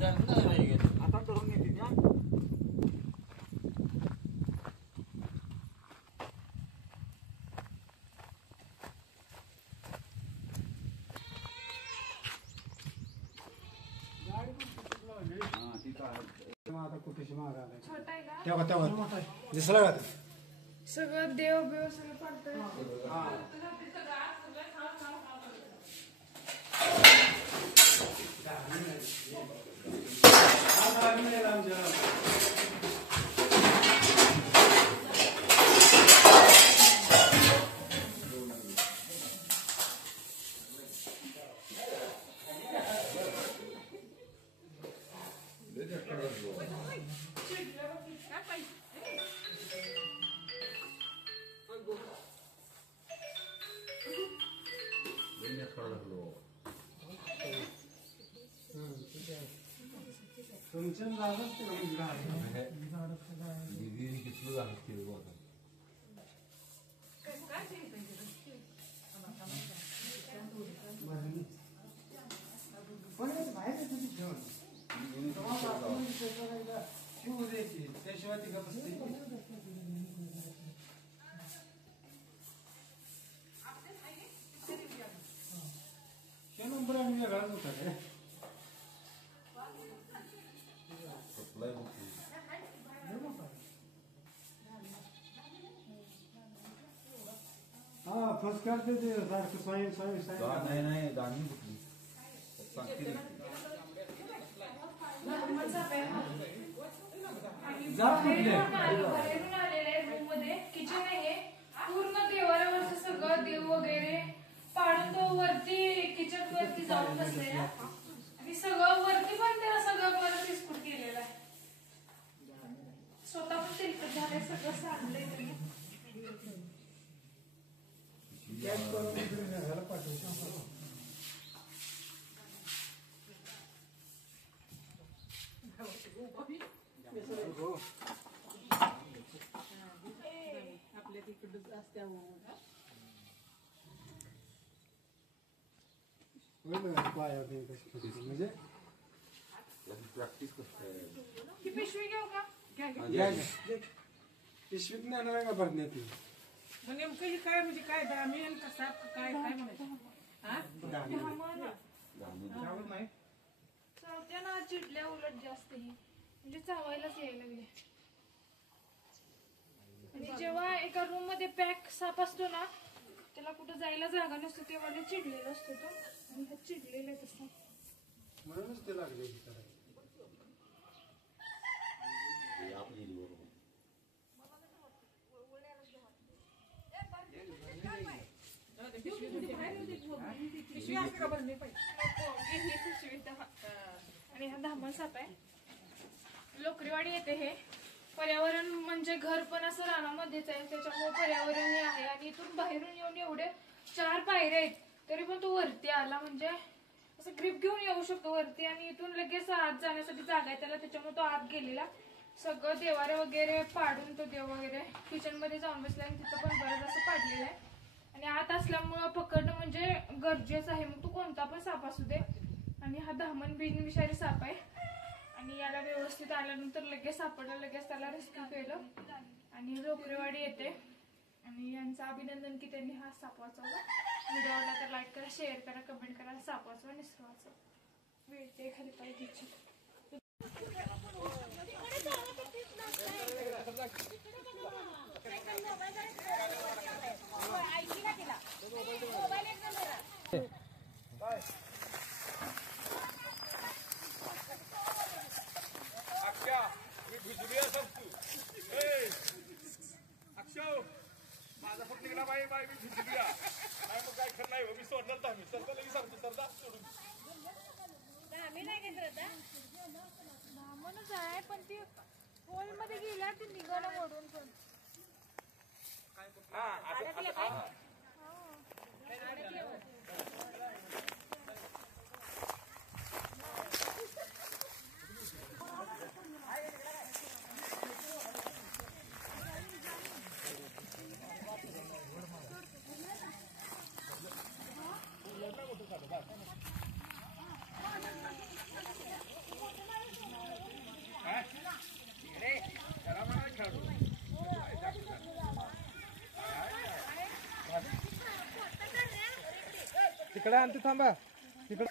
आता करून घेते त्या कुठेशी मागा तेव्हा दिसला का सगळं देव बिव सगळं पडतंय तुमचं झालं त्याशिवाय ती गप असते नंबर आणि वेगळाच होता रे हा फर्स्ट करते ते सारखं स्वयं नाही दाणी कुठली किचन आहे पूर्ण देवाऱ्यावरचं सगळं देव वगैरे पाडून तो वरती किचन वरती जाऊन बसलेला आणि सगळं वरती पण त्याला सगळं परत विस्फोट केलेला आहे स्वतः पण तेलकट झालंय सगळं सांडलंय त्याने आपल्या तिकडच असत्या म्हणजे प्रॅक्टिस पिशवी घेऊ का पिशवीत नाही का भरण्यात येईल मग नेमकं हे काय म्हणजे काय दामियन कसा काय काय म्हणायचं चवत्या ना चिडल्या उलट जास्त ही म्हणजे चावायलाच यायला लागले आणि जेव्हा एका रूम मध्ये पॅक साप असतो ना त्याला कुठं जायला जागा नसतो तेव्हा चिडलेला असतो तो आणि हा चिडलेला तसा म्हणूनच ते लागले आणि हा धामण साप आहे लोकरीवाडी येते हे पर्यावरण म्हणजे घर पण असं रानामध्येच आहे त्याच्यामुळे पर्यावरण हे आहे आणि इथून बाहेरून येऊन एवढे 4 पायऱ्या आहेत तरी पण तो वरती आला म्हणजे असं ग्रिप घेऊन येऊ शकतो वरती आणि इथून लगेच आत जाण्यासाठी जागा आहे त्याला त्याच्यामुळे तो आत गेलेला सगळं देवारे वगैरे पाडून तो देव वगैरे किचन मध्ये जाऊन बसला आणि तिथं पण बरंच असं पाडलेलं आहे आणि आत असल्यामुळं पकडणं म्हणजे गरजेचं आहे मग तो कोणता पण साप असू दे आणि हा धामण बिनविषारी साप आहे आणि याला व्यवस्थित आल्यानंतर लगेच सापडलं लगेच त्याला रेस्क्यू केलं आणि लोकरेवाडी येते आणि यांचं अभिनंदन की त्यांनी हा साप वाचवला व्हिडिओ आवडला तर लाईक करा शेअर करा कमेंट करा साप वाचवा निसर्ग वाचवा मिळते खाली पाहिजे माझा फक्त निघला बाई बाई मी झुकली नाही मग काय खरं नाही मी सोडणार तर मी सरदा लगेच सांगतो सरदा सोडून आम्ही नाही घेत आता म्हणूनच आहे पण ती होल मध्ये गेल्या ती निघालं मोडून पण इकडे आणते थांबा तिकडे.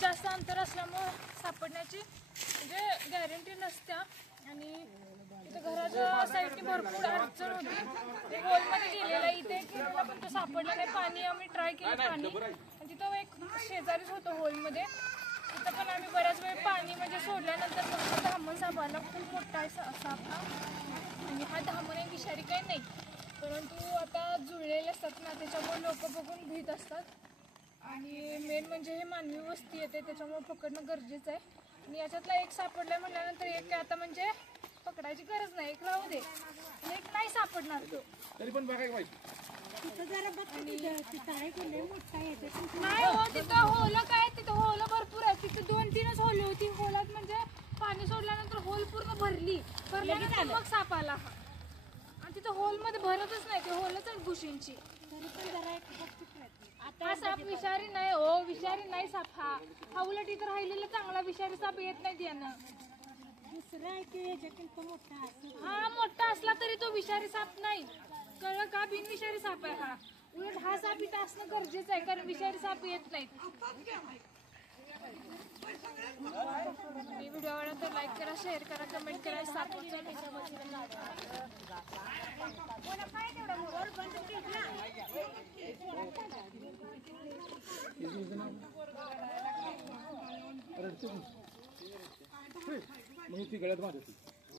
जास्त अंतर असल्यामुळे सापडण्याची म्हणजे गॅरंटी नसत्या आणि इथे घराच्या साईडनी भरपूर अडचण होती. एक हॉलमध्ये गेलेला इथे केलेला पण तो सापडला नाही. पाणी आम्ही ट्राय केलं पाणी आणि तिथं एक शेजारीच होतं हॉलमध्ये. तिथं पण आम्ही बऱ्याच वेळ पाणी म्हणजे सोडल्यानंतर फक्त धामण साप आला. खूप मोठा आहे साप हा आणि हा धामण आहे विषारी काही नाही परंतु आता जुळलेले असतात ना त्याच्यामुळे लोक बघून भीत असतात आणि मेन म्हणजे हे मानवी वस्ती येते त्याच्यामुळे पकडणं गरजेचं आहे. आणि याच्यातला एक सापडलाय म्हटल्यानंतर एक काय आता म्हणजे पकडायची गरज नाही. एक राहू दे एक नाही सापडणार तो तरी पण बघायला पाहिजे. नाही हो तिथं होलं काय तिथं होलं भरपूर आहे. तिथं 2-3च होल होती. होलात म्हणजे पाणी सोडल्यानंतर होल पूर्ण भरल्यानंतर मग साप आला हा आणि तिथं होलमध्ये भरतच नाही ते होलच आहे घुशींची. हा साप विषारी नाही हो विषारी नाही साप हा उलट इथं राहिलेला चांगला विषारी साप येत नाही त्यानं. हा मोठा असला तरी तो विषारी साप नाही कळलं का. बिनविषारी साप आहे हा. उलट हा साप इथं असणं गरजेचं आहे कारण विषारी साप येत नाहीत. व्हिडिओ आवडला तर लाईक करा शेअर करा कमेंट करा. सापाच्या मग ती गळ्यात मारते.